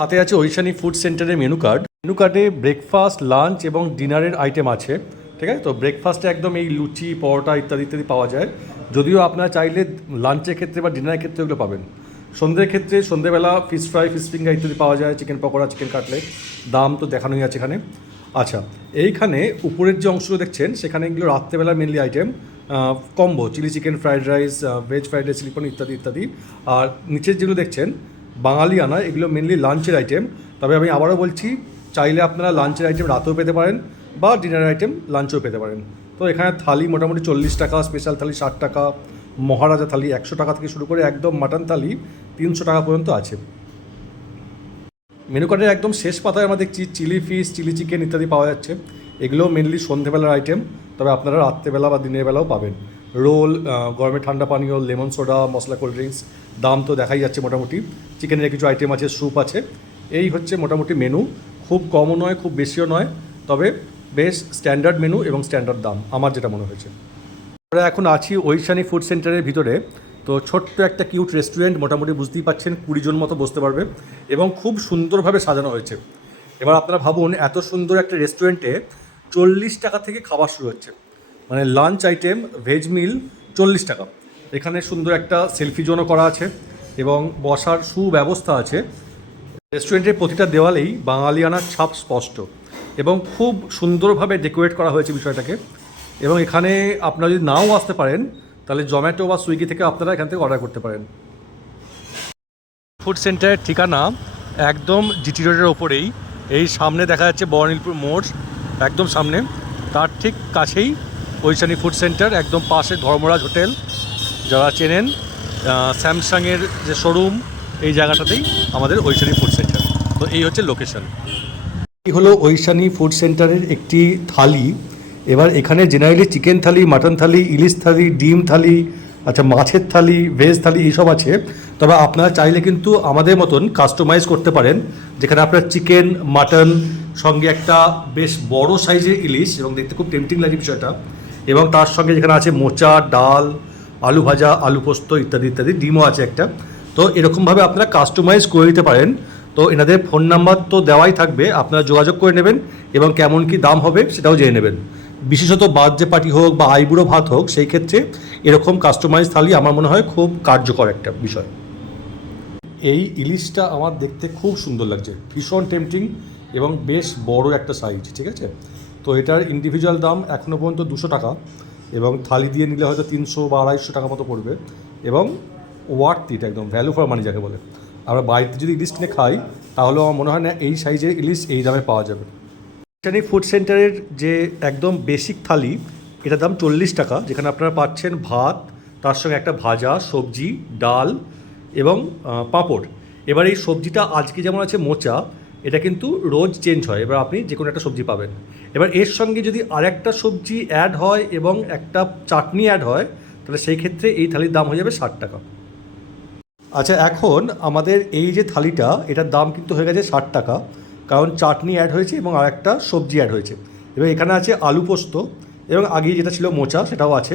হাতে আছে ঐশানী ফুড সেন্টারের মেনু কার্ড। মেনু কার্ডে ব্রেকফাস্ট, লাঞ্চ এবং ডিনারের আইটেম আছে। ঠিক আছে, তো ব্রেকফাস্টে একদম এই লুচি, পরোটা ইত্যাদি ইত্যাদি পাওয়া যায়। যদিও আপনারা চাইলে লাঞ্চের ক্ষেত্রে বা ডিনারের ক্ষেত্রে ওগুলো পাবেন। সন্ধ্যের ক্ষেত্রে সন্ধ্যেবেলা ফিশ ফ্রাই, ফিশ ফিঙ্গার ইত্যাদি পাওয়া যায়, চিকেন পকোড়া, চিকেন কাটলেট। দাম তো দেখানোই আছে এখানে। আচ্ছা, এইখানে উপরের যে অংশগুলো দেখছেন সেখানে এগুলো রাত্রেবেলা mainly item, combo chilli chicken, fried rice, veg fried rice, chilli paneer ইত্যাদি ইত্যাদি। আর নিচের যেগুলো দেখছেন বাঙালি আনা, এগুলো মেনলি লাঞ্চের আইটেম। তবে আমি আবারও বলছি, চাইলে আপনারা লাঞ্চের আইটেম রাতেও পেতে পারেন বা ডিনারের আইটেম লাঞ্চেও পেতে পারেন। তো এখানে থালি মোটামুটি 40 টাকা, স্পেশাল থালি 60 টাকা, মহারাজা থালি 100 টাকা থেকে শুরু করে একদম মাটন থালি 300 টাকা পর্যন্ত আছে। মেনু কার্ডের একদম শেষ পাতায় আমরা দেখছি চিলি ফিশ, চিলি চিকেন ইত্যাদি পাওয়া যাচ্ছে। এগুলো মেনলি সন্ধেবেলার আইটেম, তবে আপনারা রাত্রেবেলা বা দিনের বেলাও পাবেন। রোল, গরমে ঠান্ডা পানীয়, লেমন সোডা, মশলা, কোল্ড ড্রিঙ্কস। দাম তো দেখাই যাচ্ছে মোটামুটি। চিকেনের কিছু আইটেম আছে, স্যুপ আছে। এই হচ্ছে মোটামুটি মেনু। খুব কমও নয়, খুব বেশিও নয়, তবে বেশ স্ট্যান্ডার্ড মেনু এবং স্ট্যান্ডার্ড দাম আমার যেটা মনে হয়েছে। আমরা এখন আছি ঐশানী ফুড সেন্টারের ভিতরে। তো ছোট্ট একটা কিউট রেস্টুরেন্ট, মোটামুটি বুঝতেই পাচ্ছেন 20 জন মতো বসতে পারবে এবং খুব সুন্দরভাবে সাজানো হয়েছে। এবার আপনারা ভাবুন, এত সুন্দর একটা রেস্টুরেন্টে 40 টাকা থেকে খাবার শুরু হচ্ছে। মানে লাঞ্চ আইটেম, ভেজ মিল 40 টাকা। এখানে সুন্দর একটা সেলফি জোনও করা আছে এবং বসার সুব্যবস্থা আছে। রেস্টুরেন্টের প্রতিটা দেওয়ালেই বাঙালিয়ানার ছাপ স্পষ্ট এবং খুব সুন্দরভাবে ডেকোরেট করা হয়েছে বিষয়টাকে। এবং এখানে আপনারা যদি নাও আসতে পারেন তাহলে জোম্যাটো বা সুইগি থেকে আপনারা এখান থেকে অর্ডার করতে পারেন। ফুড সেন্টারের ঠিকানা একদম জিটি রোডের ওপরেই। এই সামনে দেখা যাচ্ছে বর্ণিলপুর মোড়, একদম সামনে, তার ঠিক কাছেই ঐশানী ফুড সেন্টার। একদম পাশে ধর্মরাজ হোটেল, যারা চেনেন, স্যামসাংয়ের যে শোরুম, এই জায়গাটাতেই আমাদের ঐশানী ফুড সেন্টার। তো এই হচ্ছে লোকেশন। এই হলো ঐশানী ফুড সেন্টারের একটি থালি। এবার এখানে জেনারেলি চিকেন থালি, মাটন থালি, ইলিশ থালি, ডিম থালি, আচ্ছা মাছের থালি, ভেজ থালি এইসব আছে। তবে আপনারা চাইলে কিন্তু আমাদের মতন কাস্টমাইজ করতে পারেন, যেখানে আপনার চিকেন, মাটন, সঙ্গে একটা বেশ বড় সাইজের ইলিশ, এবং দেখতে খুব টেম্পটিং লাগে বিষয়টা। এবং তার সঙ্গে যেখানে আছে মোচা, ডাল, আলু ভাজা, আলু পোস্ত ইত্যাদি ইত্যাদি, ডিমও আছে একটা। তো এরকমভাবে আপনারা কাস্টমাইজ করে দিতে পারেন। তো এনাদের ফোন নাম্বার তো দেওয়াই থাকবে, আপনারা যোগাযোগ করে নেবেন এবং কেমন কি দাম হবে সেটাও জেনে নেবেন। বিশেষত বার্থডে পার্টি হোক বা আইবুড়ো ভাত হোক, সেই ক্ষেত্রে এরকম কাস্টমাইজ থালি আমার মনে হয় খুব কার্যকর একটা বিষয়। এই ইলিশটা আমার দেখতে খুব সুন্দর লাগছে, ভীষণ টেম্পটিং এবং বেশ বড় একটা সাইজ। ঠিক আছে, তো এটার ইন্ডিভিজুয়াল দাম এখনও পর্যন্ত 200 টাকা, এবং থালি দিয়ে নিলে হয়তো 300 বা 250 টাকা মতো পড়বে। এবং ওয়ার্থ ইট, একদম ভ্যালু ফর মানি যাকে বলে। আমরা বাড়িতে যদি ইলিশ কিনে খাই তাহলেও আমার মনে হয় না এই সাইজের ইলিশ এই দামে পাওয়া যাবে। ঐশানী ফুড সেন্টারের যে একদম বেসিক থালি, এটার দাম 40 টাকা, যেখানে আপনারা পাচ্ছেন ভাত, তার সঙ্গে একটা ভাজা, সবজি, ডাল এবং পাঁপড়। এবার এই সবজিটা আজকে যেমন আছে মোচা, এটা কিন্তু রোজ চেঞ্জ হয়। এবার আপনি যে কোনো একটা সবজি পাবেন। এবার এর সঙ্গে যদি আরেকটা সবজি অ্যাড হয় এবং একটা চাটনি অ্যাড হয়, তাহলে সেই ক্ষেত্রে এই থালির দাম হয়ে যাবে 60 টাকা। আচ্ছা, এখন আমাদের এই যে থালিটা, এটার দাম কিন্তু হয়ে গেছে 60 টাকা, কারণ চাটনি অ্যাড হয়েছে এবং আরেকটা সবজি অ্যাড হয়েছে। এবং এখানে আছে আলু পোস্ত, এবং আগেই যেটা ছিল মোচা সেটাও আছে।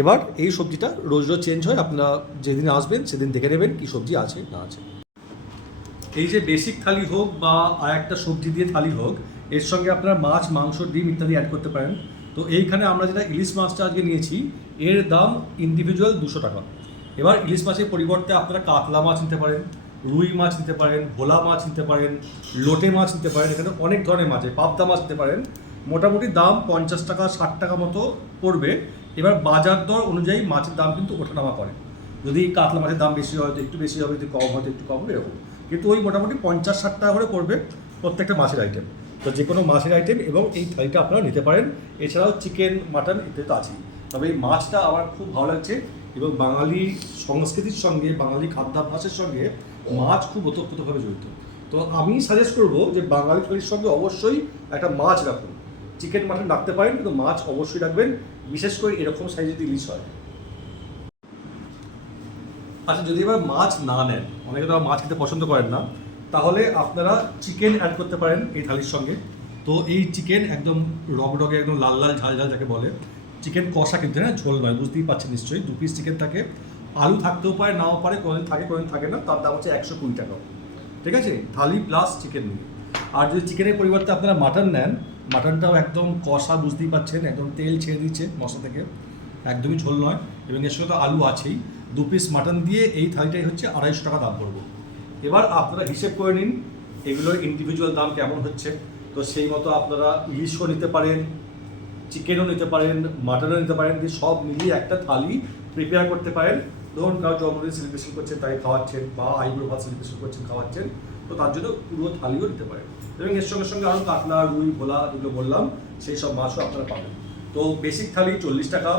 এবার এই সবজিটা রোজ রোজ চেঞ্জ হয়, আপনারা যেদিন আসবেন সেদিন দেখে নেবেন কী সবজি আছে না আছে। এই যে বেসিক থালি হোক বা আর একটা সবজি দিয়ে থালি হোক, এর সঙ্গে আপনারা মাছ, মাংস, ডিম ইত্যাদি অ্যাড করতে পারেন। তো এইখানে আমরা যেটা ইলিশ মাছটা আজকে নিয়েছি, এর দাম ইন্ডিভিজুয়াল 200 টাকা। এবার ইলিশ মাছের পরিবর্তে আপনারা কাতলা মাছ নিতে পারেন, রুই মাছ নিতে পারেন, ভোলা মাছ নিতে পারেন, লোটে মাছ নিতে পারেন। এখানে অনেক ধরনের মাছ আছে, পাবদা মাছ নিতে পারেন। মোটামুটি দাম 50 টাকা, 60 টাকা মতো পড়বে। এবার বাজার দর অনুযায়ী মাছের দাম কিন্তু ওঠানামা করে। যদি কাতলা মাছের দাম বেশি হয় তো একটু বেশি হবে, যদি কম হয় তো একটু কম হবে, এরকম। কিন্তু ওই মোটামুটি 50-60 টাকা করে পড়বে প্রত্যেকটা মাছের আইটেম। তো যে কোনো মাছের আইটেম এবং এই থালিটা আপনারা নিতে পারেন। এছাড়াও চিকেন, মাটন ইত্যাদি তো আছেই। তবে এই মাছটা আমার খুব ভালো লাগছে, এবং বাঙালি সংস্কৃতির সঙ্গে, বাঙালি খাদ্যাভ্যাসের সঙ্গে মাছ খুব ওতপ্রোতভাবে জড়িত। তো আমি সাজেস্ট করব যে বাঙালি থালির সঙ্গে অবশ্যই একটা মাছ রাখুন। চিকেন, মাটন রাখতে পারেন, কিন্তু মাছ অবশ্যই রাখবেন, বিশেষ করে এরকম সাইজে যদি ইলিশ হয়। আচ্ছা, যদি এবার মাছ না নেন, অনেকে তো মাছ খেতে পছন্দ করেন না, তাহলে আপনারা চিকেন অ্যাড করতে পারেন এই থালির সঙ্গে। তো এই চিকেন একদম রগডগে, একদম লাল লাল ঝাল ঝাল যাকে বলে, চিকেন কষা কিন্তু, হ্যাঁ, ঝোল নয়, বুঝতেই পারছেন নিশ্চয়ই। 2 পিস চিকেন থাকে, আলু থাকতেও পারে, নাও পারে, কোনোদিন থাকে কোনোদিন থাকে না। তার দাম হচ্ছে 120 টাকা। ঠিক আছে, থালি প্লাস চিকেন নিয়ে। আর যদি চিকেনের পরিবর্তে আপনারা মাটন নেন, মাটনটাও একদম কষা, বুঝতেই পাচ্ছেন একদম তেল ছেড়ে দিচ্ছে মশলা থেকে, একদমই ঝোল নয়, এবং এর সঙ্গে তো আলু আছেই। 2 পিস মাটন দিয়ে এই থালিটাই হচ্ছে 250 টাকা দাম পড়বো। এবার আপনারা হিসেব করে নিন এগুলোর ইন্ডিভিজুয়াল দাম কেমন হচ্ছে। তো সেই মতো আপনারা ইলিশও নিতে পারেন, চিকেনও নিতে পারেন, মাটনও নিতে পারেন, দিয়ে সব মিলিয়ে একটা থালি প্রিপেয়ার করতে পারেন। ধরুন কারো জন্মদিন সেলিব্রেশন করছেন তাই খাওয়াচ্ছেন, বা আইবুড়ো ভাত সেলিব্রেশন করছেন খাওয়াচ্ছেন, তো তার জন্য পুরো থালিও নিতে পারেন। এবং এর সঙ্গে সঙ্গে আরও কাতলা, রুই, ভোলা যেগুলো বললাম সেই সব মাছও আপনারা পাবেন। তো বেসিক থালি 40 টাকা,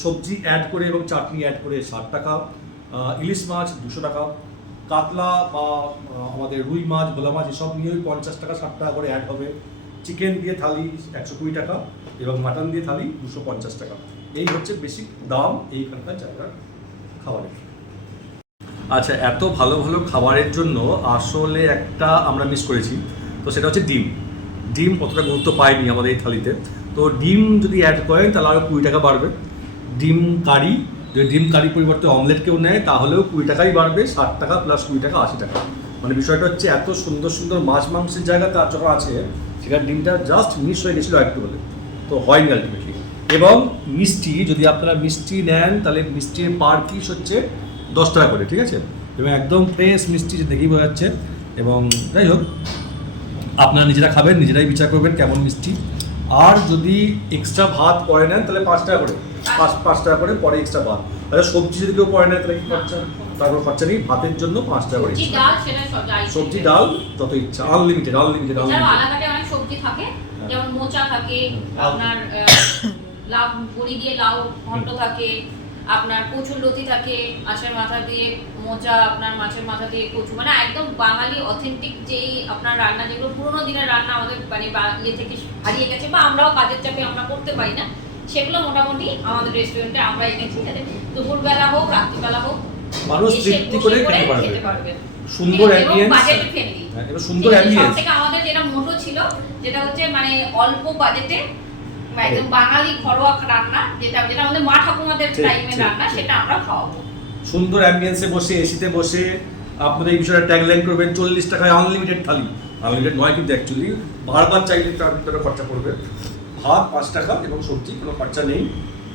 সবজি অ্যাড করে এবং চাটনি অ্যাড করে 60 টাকা, ইলিশ মাছ 200 টাকা, কাতলা বা আমাদের রুই মাছ, ভোলা মাছ এসব নিয়ে 50 টাকা 60 টাকা করে অ্যাড হবে। চিকেন দিয়ে থালি 120 টাকা এবং মাটন দিয়ে থালি 250 টাকা। এই হচ্ছে বেসিক দাম এইখানকার জায়গার খাবারের। আচ্ছা, এত ভালো ভালো খাবারের জন্য আসলে একটা আমরা মিস করেছি, তো সেটা হচ্ছে ডিম। ডিম অতটা গুরুত্ব পায়নি আমাদের এই থালিতে। তো ডিম যদি অ্যাড করেন তাহলে আরও 20 টাকা বাড়বে। ডিম কারি, যদি ডিম কারি পরিবর্তে অমলেট কেউ নেয় তাহলেও 20 টাকাই বাড়বে, 60 টাকা প্লাস 20 টাকা 80 টাকা। মানে বিষয়টা হচ্ছে এত সুন্দর সুন্দর মাছ মাংসের জায়গা তার যখন আছে, সেখানে ডিমটা জাস্ট মিস হয়ে গেছিলো একটু হলে, তো হয়নি আলটিমেটলি। এবং মিষ্টি, যদি আপনারা মিষ্টি নেন তাহলে মিষ্টির পার পিস হচ্ছে 10 টাকা করে, ঠিক আছে, এবং একদম ফ্রেশ মিষ্টি দেখেই বোঝা যাচ্ছে। এবং যাই হোক, আপনারা নিজেরা খাবেন, নিজেরাই বিচার করবেন কেমন মিষ্টি। আর যদি এক্সট্রা ভাত পরে নেন তাহলে 5 টাকা করে, 5 টাকা করে পরে এক্সট্রা ভাত। তাহলে সবজি যদি কেউ পরে নেয় তাহলে কি খরচা, তারপর খরচা নেই, ভাতের জন্য 5 টাকা করে। সবজি ডাল যত ইচ্ছা, আনলিমিটেড আনলিমিটেড আলাদা অনেক সবজি থাকে, যেমন মোচা থাকে, আপনার লাউ বড়ি দিয়ে লাউ ঘন্ট থাকে, আপনার কচুর লতি থাকে, মাছের মাথা দিয়ে মোচা, আপনার মাছের মাথা দিয়ে কচু, মানে একদম বাঙালি অথেন্টিক যেই আপনার রান্না, যেগুলো পুরোনো দিনের রান্না আমাদের মানে ইয়ে থেকে হারিয়ে গেছে বা আমরাও কাজের চাপে আমরা করতে পারি না, সেগুলো মোটামুটি আমাদের রেস্টুরেন্টে আমরা এনেছি, যাতে দুপুরবেলা হোক রাত্রিবেলা হোক মানুষ তৃপ্তি করে খেতে পারবে। সুন্দর অ্যাম্বিয়েন্স, বাজেট ফ্রেন্ডলি, এবং সুন্দর অ্যাম্বিয়েন্স। সবথেকে আমাদের যেটা মোটো ছিল, যেটা হচ্ছে মানে অল্প বাজেটে একদম বাঙালি ঘরোয়া রান্না, যেটা যেটা আমাদের মা ঠাকুমাদের টাইমের রান্না, সেটা আমরা খাওয়াবো। সুন্দর অ্যাম্বিয়েন্সে বসে, এসিতে বসে আপনারা এই বিষয়টা ট্যাগলাইন করবেন, 40 টাকায় আনলিমিটেড থালি। আনলিমিটেড নয় কিন্তু অ্যাকচুয়ালি, বারবার চাইলে তার ভিতরে খরচা পড়বে। ভাত 5 টাকা এবং সবজি কোনো খরচা নেই।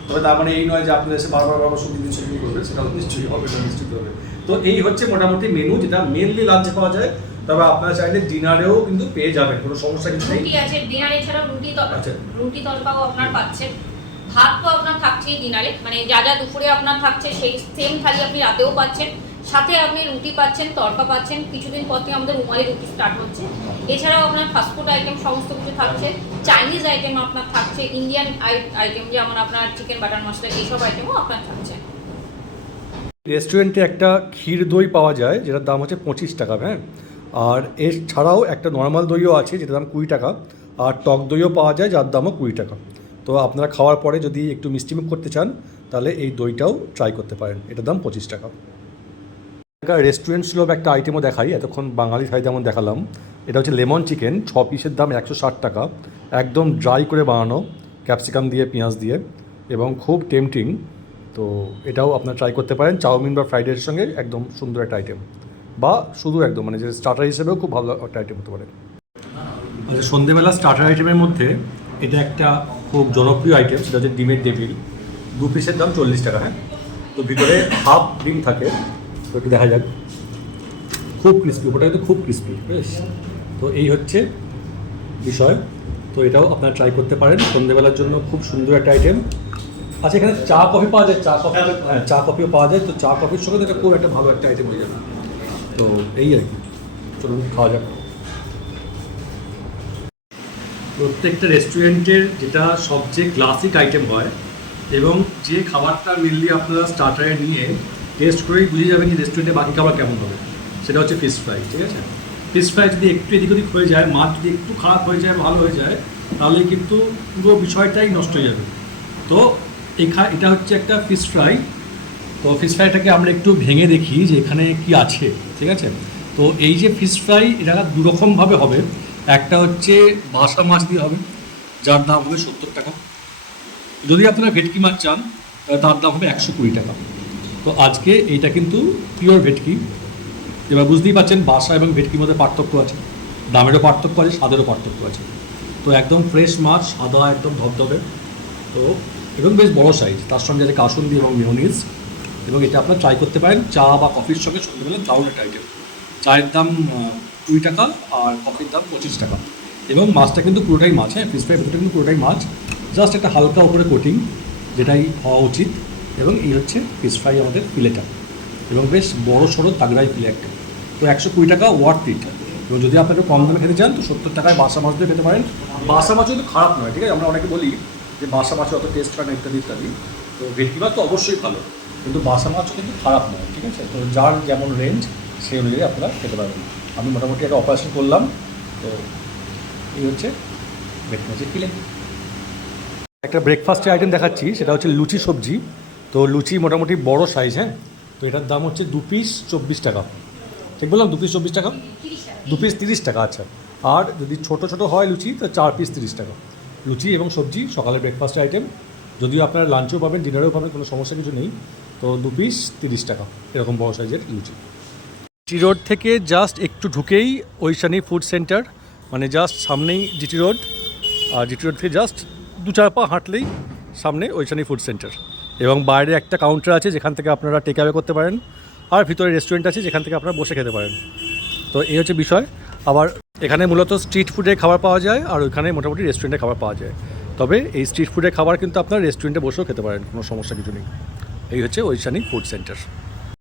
তবে তার মানে এই নয় যে আপনারা এসে বারবার সবজি দিয়ে সবজি করবেন, সেটা নিশ্চয়ই হবে না, নিশ্চিত হবে। তো এই হচ্ছে মোটামুটি মেনু, যেটা মেনলি লাঞ্চে পাওয়া যায়। তবে আপনারা চাইলে ডিনারেও কিন্তু পেয়ে যাবেন, কোনো সমস্যা কিন্তু নেই। রুটি আছে ডিনারে, ছাড়াও রুটি তরকাও আপনার পাচ্ছেন। ভাত তো আপনার থাকছেই ডিনারে, মানে যা যা দুপুরে আপনার থাকছে সেই সেম থালি আপনি রাতেও পাচ্ছেন, সাথে আপনি রুটি পাচ্ছেন, তরকা পাচ্ছেন। কিছুদিন পর থেকে আমাদের রুমালি রুটি স্টার্ট হচ্ছে। এছাড়াও আপনার ফাস্টফুড আইটেম সমস্ত কিছু থাকছে, চাইনিজ আইটেম আপনার থাকছে, ইন্ডিয়ান আইটেম যেমন আপনার চিকেন বাটার মশলা, এইসব আইটেমও আপনার থাকছে। রেস্টুরেন্টে একটা ক্ষীর দই পাওয়া যায় যেটার দাম হচ্ছে 25 টাকা, হ্যাঁ। আর এর ছাড়াও একটা নর্মাল দইও আছে যেটার দাম 20 টাকা, আর টক দইও পাওয়া যায় যার দামও 20 টাকা। তো আপনারা খাওয়ার পরে যদি একটু মিষ্টিমুখ করতে চান তাহলে এই দইটাও ট্রাই করতে পারেন, এটার দাম 25 টাকা। রেস্টুরেন্ট সুলভ একটা আইটেমও দেখাই, এতক্ষণ বাঙালি থালি যেমন দেখালাম। এটা হচ্ছে লেমন চিকেন, 6 পিসের দাম 160 টাকা, একদম ড্রাই করে বানানো, ক্যাপসিকাম দিয়ে, পেঁয়াজ দিয়ে, এবং খুব টেম্পটিং। তো এটাও আপনারা ট্রাই করতে পারেন চাউমিন বা ফ্রাইড রাইসের সঙ্গে, একদম সুন্দর একটা আইটেম, বা শুধু একদম মানে যে স্টার্টার হিসেবেও খুব ভালো একটা আইটেম হতে পারে। আচ্ছা, সন্ধ্যেবেলা স্টার্টার আইটেমের মধ্যে এটা একটা খুব জনপ্রিয় আইটেম, সেটা হচ্ছে ডিমের ডেভিল। 2 পিসের দাম 40 টাকা, হ্যাঁ। তো ভিতরে হাফ ডিম থাকে, তো একটু দেখা যাক, খুব ক্রিস্পি, ওটা কিন্তু খুব ক্রিস্পি, বেশ। তো এই হচ্ছে বিষয়। তো এটাও আপনারা ট্রাই করতে পারেন সন্ধ্যেবেলার জন্য, খুব সুন্দর একটা আইটেম। আচ্ছা, এখানে চা কফি পাওয়া যায়, হ্যাঁ চা কফিও পাওয়া যায়। তো চা কফির সঙ্গে তো এটা খুব একটা ভালো একটা আইটেম হয়ে যাবে। তো এই আর কি, চলুন খাওয়া যাক। প্রত্যেকটা রেস্টুরেন্টের যেটা সবচেয়ে ক্লাসিক আইটেম হয়, এবং যে খাবারটা মেনলি আপনারা স্টার্টারে নিয়ে টেস্ট করেই বুঝে যাবেন যে রেস্টুরেন্টে বাকি খাবার কেমন হবে, সেটা হচ্ছে ফিশ ফ্রাই, ঠিক আছে। ফিশ ফ্রাই যদি একটু এদিক ওদিক হয়ে যায়, মাছ যদি একটু খারাপ হয়ে যায়, ভালো হয়ে যায়, তাহলে কিন্তু পুরো বিষয়টাই নষ্ট হয়ে যাবে। তো এটা হচ্ছে একটা ফিশ ফ্রাই। তো ফিশ ফ্রাইটাকে আমরা একটু ভেঙে দেখি যে এখানে কি আছে, ঠিক আছে। তো এই যে ফিশ ফ্রাই, এটা 2 রকমভাবে হবে। একটা হচ্ছে বাসা মাছ দিয়ে হবে, যার দাম হবে 70 টাকা। যদি আপনারা ভেটকি মাছ চান তার দাম হবে 120 টাকা। তো আজকে এইটা কিন্তু পিওর ভেটকি, এবার বুঝতেই পারছেন বাসা এবং ভেটকির মধ্যে পার্থক্য আছে, দামেরও পার্থক্য আছে, স্বাদেরও পার্থক্য আছে। তো একদম ফ্রেশ মাছ, সাদা একদম ধবধবে, তো এবং বেশ বড় সাইজ, তার সঙ্গে আছে কাসুন্দি এবং মেয়োনিজ। এবং এটা আপনার ট্রাই করতে পারেন চা বা কফির সঙ্গে সন্ধ্যেবেলা দারুণ একটা আইটেম। চায়ের দাম 20 টাকা আর কফির দাম 25 টাকা। এবং মাছটা কিন্তু পুরোটাই মাছ, হ্যাঁ, ফিশ ফ্রাই ভেতরটা কিন্তু পুরোটাই মাছ, জাস্ট একটা হালকা উপরে কোটিং, যেটাই হওয়া উচিত। এবং এই হচ্ছে ফিশ ফ্রাই আমাদের ফিলেটা, এবং বেশ বড় সড়ো তাগড়াই ফিলে একটা। তো 120 টাকা ওয়ার্থ ইট। এবং যদি আপনারা একটু কম দামে খেতে চান তো 70 টাকায় বাসা মাছ দিয়ে খেতে পারেন। বাসা মাছও কিন্তু খারাপ নয়, ঠিক আছে? আমরা অনেকে বলি যে বাসা মাছে অত টেস্ট হয় না ইত্যাদি ইত্যাদি, তো ভেটকি মাছ তো অবশ্যই ভালো, কিন্তু বাসা মাছও কিন্তু খারাপ নয়, ঠিক আছে? তো যার যেমন রেঞ্জ সেই অনুযায়ী আপনারা খেতে পারবেন। আমি মোটামুটি একটা অপারেশন করলাম, তো এই হচ্ছে ভেটকি মাছের ফিলে। একটা ব্রেকফাস্টের আইটেম দেখাচ্ছি, সেটা হচ্ছে লুচি সবজি। তো লুচি মোটামুটি বড় সাইজ, হ্যাঁ, তো এটার দাম হচ্ছে 2 পিস 24 টাকা। ঠিক বললাম? 2 পিস 24 টাকা, 2 পিস 30 টাকা। আচ্ছা, আর যদি ছোটো ছোটো হয় লুচি তো 4 পিস 30 টাকা। লুচি এবং সবজি সকালের ব্রেকফাস্টের আইটেম, যদিও আপনারা লাঞ্চেও পাবেন, ডিনারেও পাবেন, কোনো সমস্যা কিছু নেই। তো 2 পিস 30 টাকা এরকম বড় সাইজের লুচি। জিটি রোড থেকে জাস্ট একটু ঢুকেই ঐশানী ফুড সেন্টার, মানে জাস্ট সামনেই জিটি রোড, আর জিটি রোড থেকে জাস্ট 2-4 পা হাঁটলেই সামনে ঐশানী ফুড সেন্টার। এবং বাইরে একটা কাউন্টার আছে যেখান থেকে আপনারা টেক অ্যাওয়ে করতে পারেন, আর ভিতরে রেস্টুরেন্ট আছে যেখান থেকে আপনারা বসে খেতে পারেন। তো এই হচ্ছে বিষয়। আবার এখানে মূলত স্ট্রিট ফুডের খাবার পাওয়া যায়, আর ওইখানে মোটামুটি রেস্টুরেন্টে খাবার পাওয়া যায়। তবে এই স্ট্রিট ফুডের খাবার কিন্তু আপনারা রেস্টুরেন্টে বসেও খেতে পারেন, কোনো সমস্যা কিছু নেই। এই হচ্ছে ঐশানী ফুড সেন্টার।